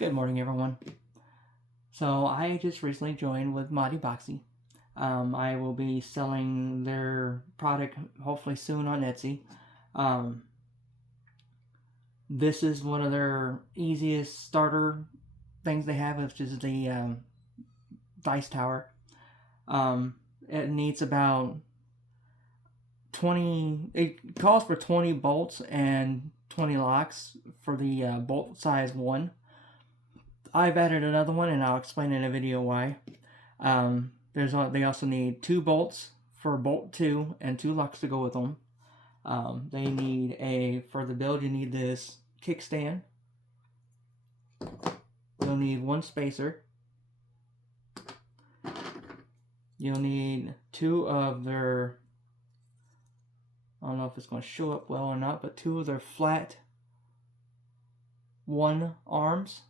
Good morning, everyone. So I just recently joined with Modi Boxi. I will be selling their product hopefully soon on Etsy. This is one of their easiest starter things they have, which is the Dice Tower. It needs about 20, it calls for 20 bolts and 20 locks for the bolt size 1. I've added another one, and I'll explain in a video why. They also need 2 bolts for bolt 2 and 2 locks to go with them. They need for the build, you need this kickstand. You'll need 1 spacer. You'll need 2 of their, I don't know if it's going to show up well or not, but 2 of their flat 1 arms.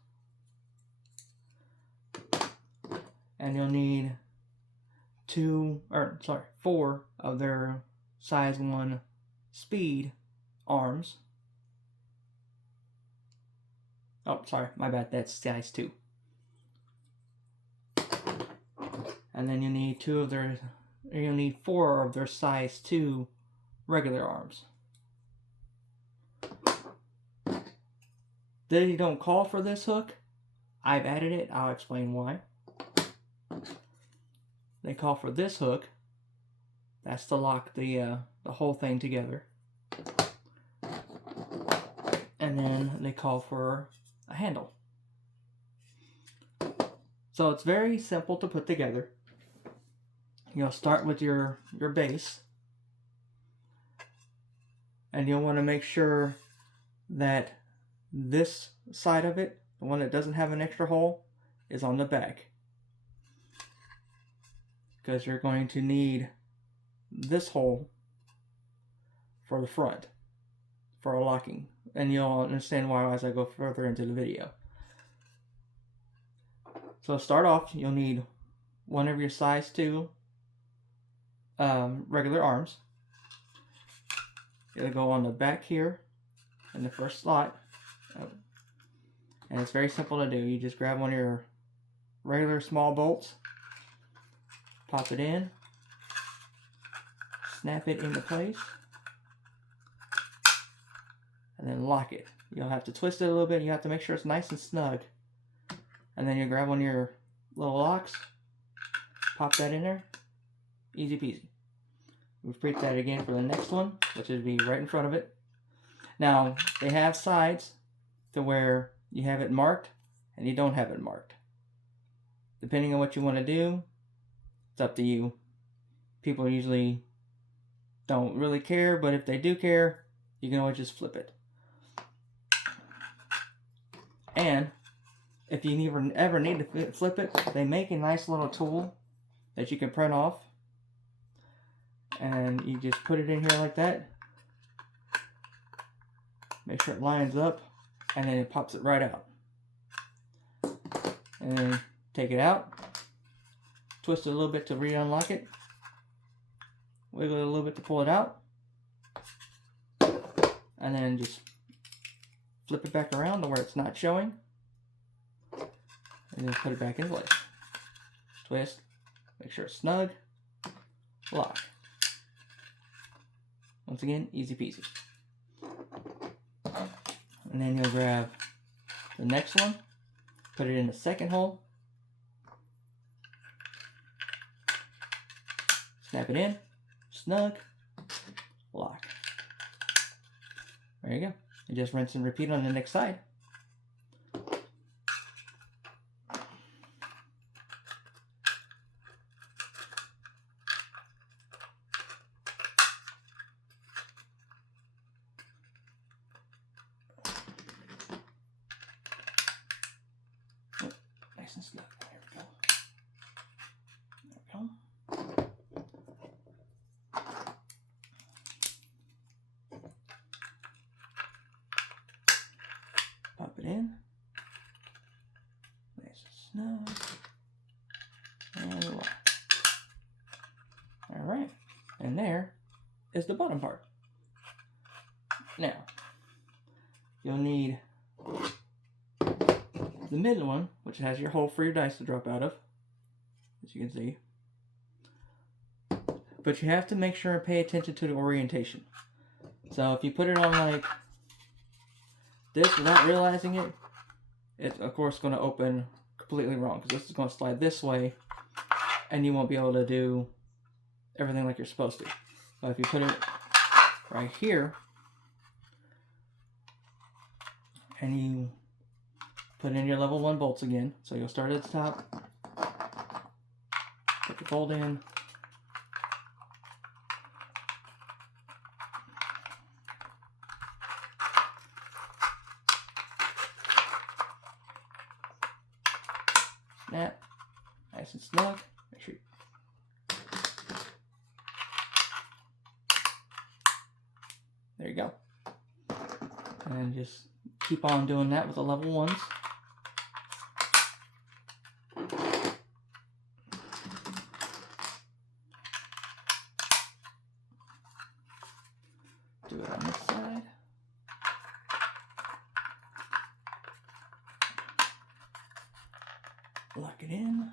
And you'll need 4 of their size 1 speed arms. Oh, sorry, my bad, that's size 2. And then you need 4 of their size 2 regular arms. They don't call for this hook. I've added it, I'll explain why. They call for this hook. That's to lock the whole thing together. And then they call for a handle. So it's very simple to put together. You'll start with your base. And you'll want to make sure that this side of it, the one that doesn't have an extra hole, is on the back. Because you're going to need this hole for the front for a locking, and you'll understand why as I go further into the video. So to start off, you'll need 1 of your size 2 regular arms. It'll go on the back here in the first slot, and it's very simple to do. You just grab one of your regular small bolts, pop it in, snap it into place, and then lock it. You'll have to twist it a little bit. You have to make sure it's nice and snug. And then you grab one of your little locks, pop that in there, easy peasy. Repeat that again for the next one, which would be right in front of it. Now, they have sides to where you have it marked and you don't have it marked. Depending on what you want to do, it's up to you. People usually don't really care, but if they do care, you can always just flip it. And if you ever need to flip it, they make a nice little tool that you can print off. And you just put it in here like that. Make sure it lines up, and then it pops it right out. And then take it out. Twist it a little bit to re-unlock it. Wiggle it a little bit to pull it out. And then just flip it back around to where it's not showing. And then put it back in place. Twist. Make sure it's snug. Lock. Once again, easy peasy. And then you'll grab the next one. Put it in the second hole. Snap it in, snug, lock. There you go. And just rinse and repeat on the next side. Oh, nice and snug. There we go. There we go. Pop it in. Nice and snug. And lock. Alright. And there is the bottom part. Now, you'll need the middle one, which has your hole for your dice to drop out of, as you can see. But you have to make sure and pay attention to the orientation. So if you put it on like this without realizing it, it's of course going to open completely wrong, because this is going to slide this way and you won't be able to do everything like you're supposed to. But if you put it right here and you put in your level 1 bolts again, so you'll start at the top, put the bolt in, snap, nice and snug. Make sure there you go. And just keep on doing that with the level 1s. Do it on this side. Lock it in.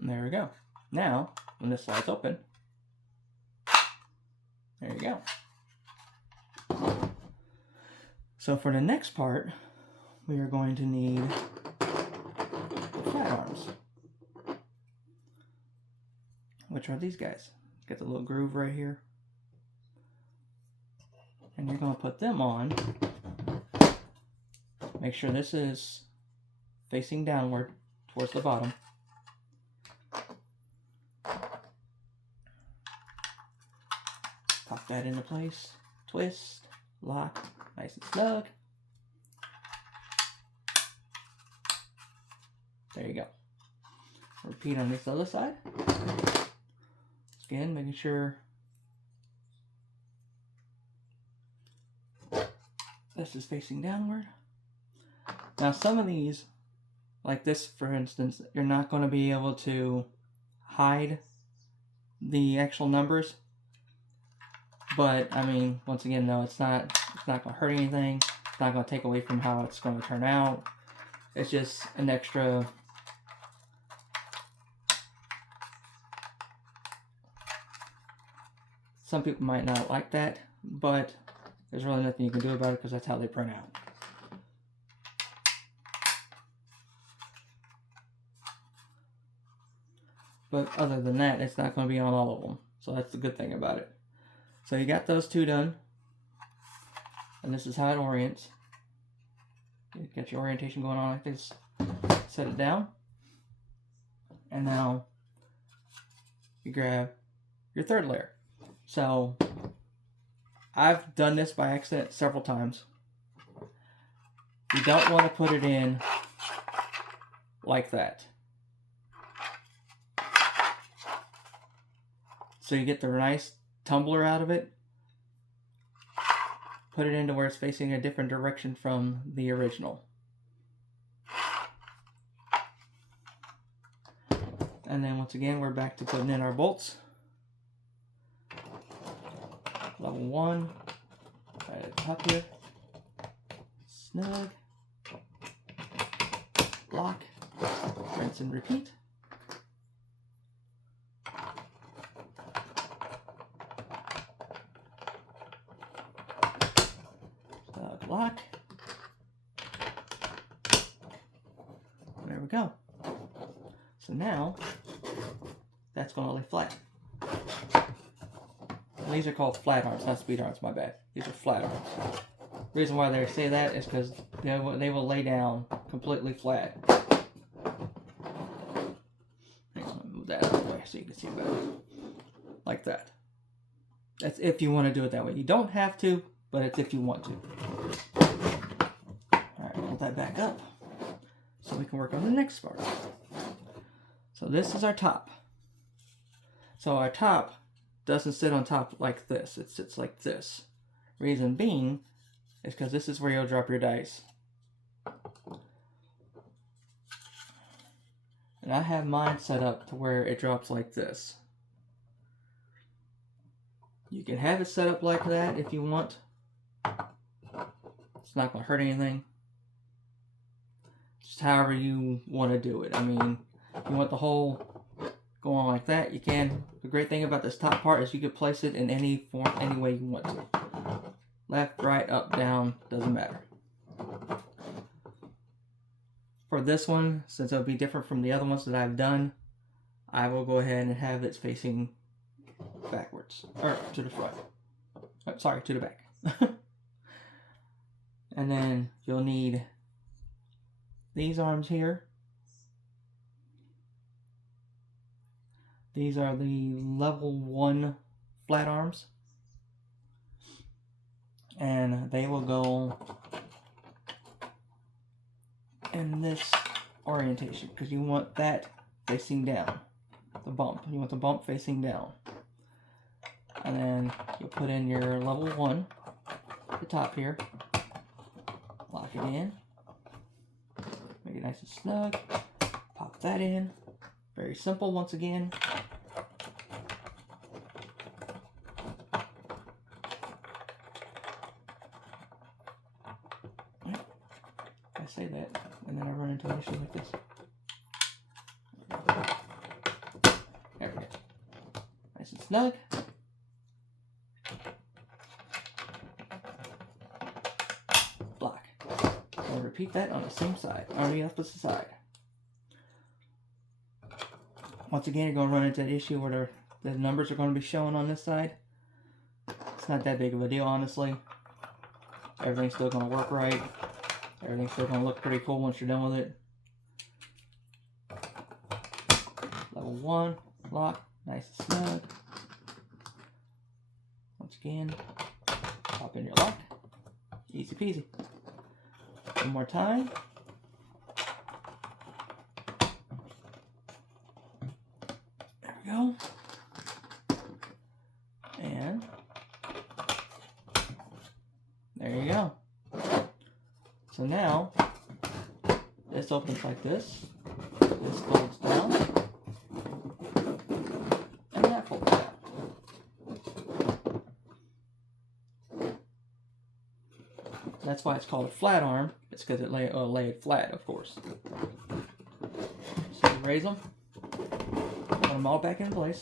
And there we go. Now, when this slides open, there you go. So for the next part, we are going to need the flat arms, which are these guys. Get the little groove right here. And you're going to put them on. Make sure this is facing downward towards the bottom. Pop that into place, twist, lock, nice and snug. There you go. Repeat on this other side. Again, making sure this is facing downward. Now some of these, like this for instance, you're not going to be able to hide the actual numbers. But I mean, once again, though, it's not going to hurt anything. It's not going to take away from how it's going to turn out. It's just an extra. Some people might not like that, but there's really nothing you can do about it because that's how they print out. But other than that, it's not going to be on all of them. So that's the good thing about it. So you got those two done, and this is how it orients. You get your orientation going on like this. Set it down, and now you grab your third layer. So I've done this by accident several times. You don't want to put it in like that. So you get the nice tumbler out of it, put it into where it's facing a different direction from the original. And then once again, we're back to putting in our bolts. Level 1, right at the top here, snug, lock, rinse and repeat. Lock. There we go. So now that's going to lay flat. And these are called flat arms, not speed arms, my bad. These are flat arms. The reason why they say that is because they will lay down completely flat. Hang on, let me move that out of the way so you can see better. Like that. That's if you want to do it that way. You don't have to, but it's if you want to. Alright, pull that back up so we can work on the next part. So this is our top. So our top doesn't sit on top like this. It sits like this. Reason being is because this is where you'll drop your dice. And I have mine set up to where it drops like this. You can have it set up like that if you want. It's not going to hurt anything. Just however you want to do it. I mean, if you want the hole going like that, you can. The great thing about this top part is you can place it in any form, any way you want to. Left, right, up, down, doesn't matter. For this one, since it'll be different from the other ones that I've done, I will go ahead and have it facing backwards, or to the front. Oh, sorry, to the back. And then you'll need these arms here. These are the level 1 flat arms. And they will go in this orientation because you want that facing down. The bump. You want the bump facing down. And then you put in your level 1 at the top here. Lock it in. Make it nice and snug. Pop that in. Very simple once again. I say that, and then I run into an issue like this. There we go. Nice and snug. Block. I'll repeat that on the same side, on the opposite side. Once again, you're going to run into that issue where the numbers are going to be showing on this side. It's not that big of a deal, honestly. Everything's still going to work right. Everything's still going to look pretty cool once you're done with it. Level 1, lock, nice and snug. Once again, pop in your lock. Easy peasy. One more time. There we go. And there you go. So now, this opens like this folds down, and that folds down. That's why it's called a flat arm. It's because it lay it flat, of course. So you raise them, put them all back in place,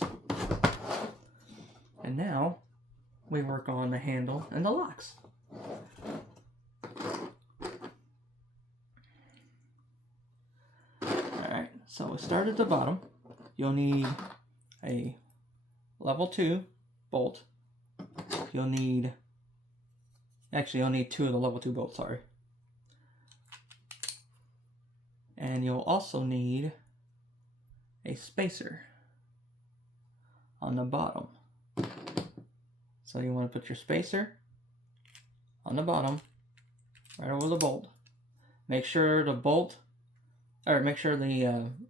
and now we work on the handle and the locks. So we start at the bottom. You'll need a level 2 bolt. You'll need 2 of the level 2 bolts, sorry. And you'll also need a spacer on the bottom. So you want to put your spacer on the bottom, right over the bolt. Make sure the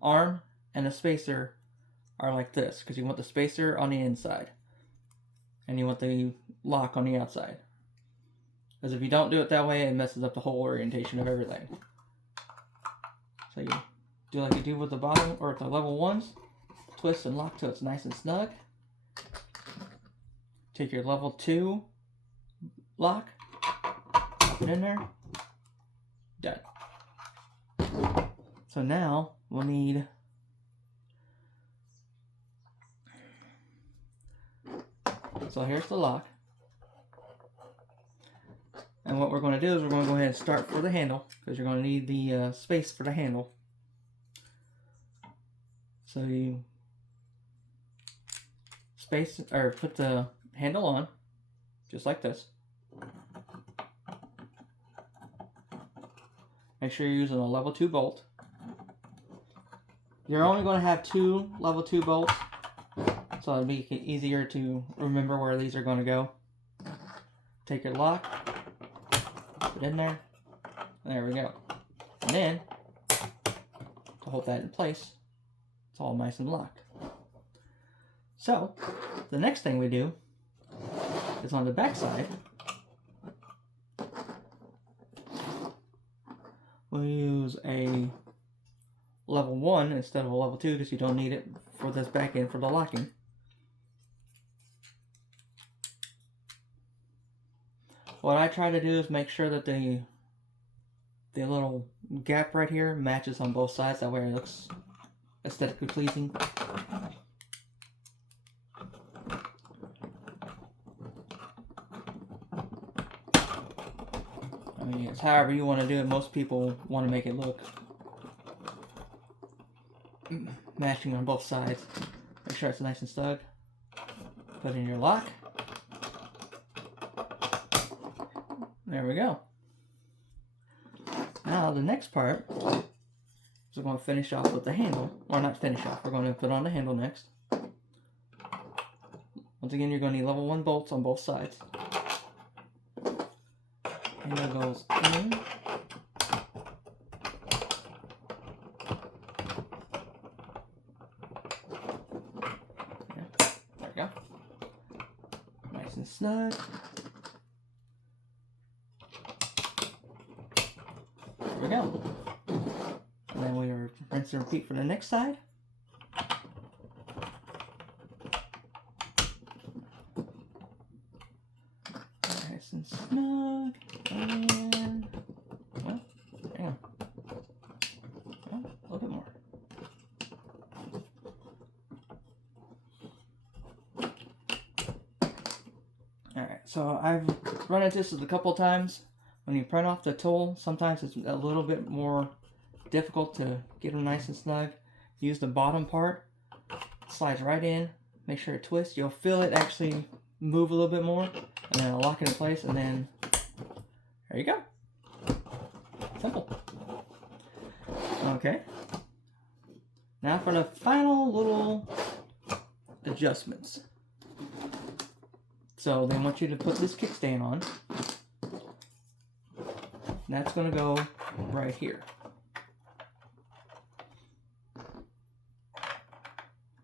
arm and the spacer are like this, because you want the spacer on the inside and you want the lock on the outside. Because if you don't do it that way, it messes up the whole orientation of everything. So you do like you do with the bottom or with the level 1s, twist and lock till it's nice and snug. Take your level 2 lock, pop it in there, done. So now we'll need here's the lock. And what we're going to do is we're going to go ahead and start for the handle, because you're going to need the space for the handle. So you put the handle on, just like this. Make sure you're using a level 2 bolt. You're only going to have 2 level 2 bolts, so it'll make it easier to remember where these are going to go. Take your lock, put it in there, and there we go. And then, to hold that in place, it's all nice and locked. So, the next thing we do is on the back side, we'll use a level 1 instead of a level 2 because you don't need it for this back end for the locking. What I try to do is make sure that the little gap right here matches on both sides, that way it looks aesthetically pleasing. I mean, it's however you want to do it. Most people want to make it look matching on both sides. Make sure it's nice and snug. Put in your lock. There we go. Now the next part is we're going to finish off with the handle. Or not finish off, we're going to put on the handle next. Once again, you're going to need level 1 bolts on both sides. Handle goes in. Yeah, there we go. Nice and snug. There we go. And then we rinse and repeat for the next side. Nice and snug. And well, hang on. Well, a little bit more. Alright, so I've run into this a couple times. When you print off the tool, sometimes it's a little bit more difficult to get them nice and snug. Use the bottom part, it slides right in, make sure it twists. You'll feel it actually move a little bit more, and then it'll lock it in place, and then there you go. Simple. Okay. Now for the final little adjustments. So they want you to put this kickstand on. That's going to go right here.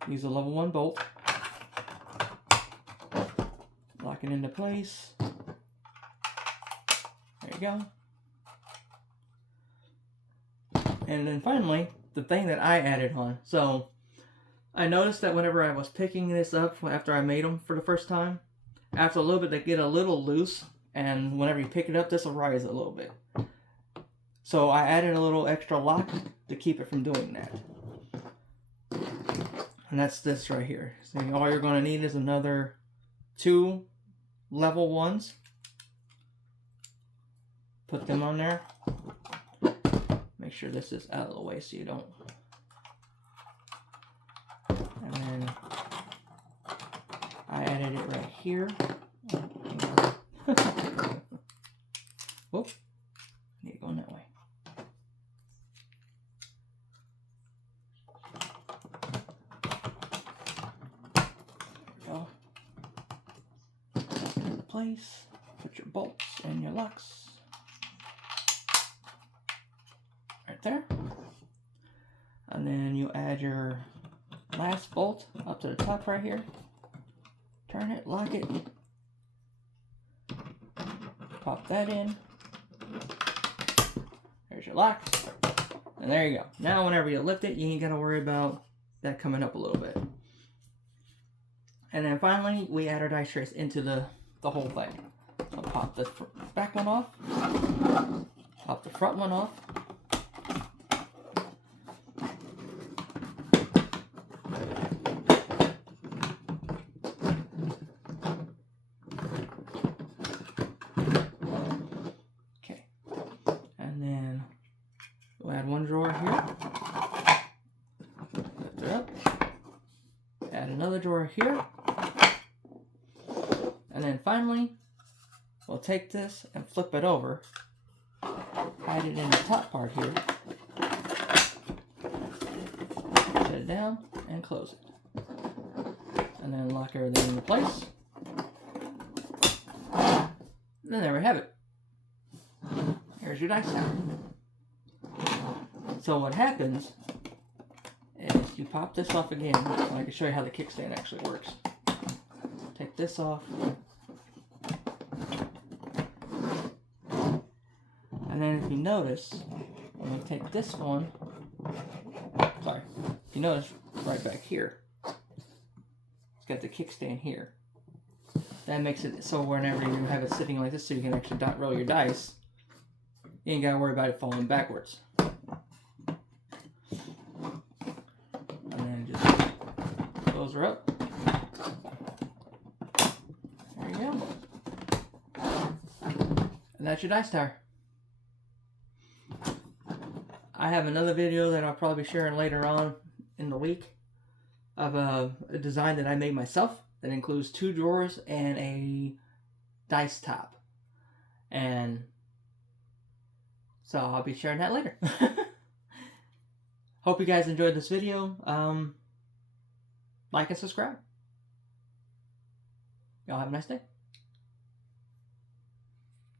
Use a level 1 bolt. Lock it into place. There you go. And then finally, the thing that I added on. So, I noticed that whenever I was picking this up after I made them for the first time, after a little bit they get a little loose, and whenever you pick it up, this will rise a little bit. So I added a little extra lock to keep it from doing that. And that's this right here. So all you're going to need is another 2 level 1s. Put them on there. Make sure this is out of the way so you don't. And then I added it right here. Whoop. I need to go that way. Place, put your bolts and your locks right there, and then you add your last bolt up to the top right here, turn it, lock it, pop that in, there's your lock, and there you go. Now whenever you lift it, you ain't gotta worry about that coming up a little bit. And then finally we add our dice trace into the whole thing. So pop the back one off, pop the front one off, okay, and then we'll add one drawer here, lift it up, add another drawer here. And then finally, we'll take this and flip it over, hide it in the top part here, set it down, and close it. And then lock everything into place. And then there we have it. There's your dice tower. So what happens is you pop this off again, so I can show you how the kickstand actually works. take this off. And then if you notice, when we take this one, sorry, if you notice right back here, it's got the kickstand here. That makes it so whenever you have it sitting like this so you can actually roll your dice, you ain't gotta worry about it falling backwards. And then just close her up. There you go. And that's your dice tower. I have another video that I'll probably be sharing later on in the week of a design that I made myself that includes 2 drawers and a dice top. And so I'll be sharing that later. Hope you guys enjoyed this video. Like and subscribe. Y'all have a nice day.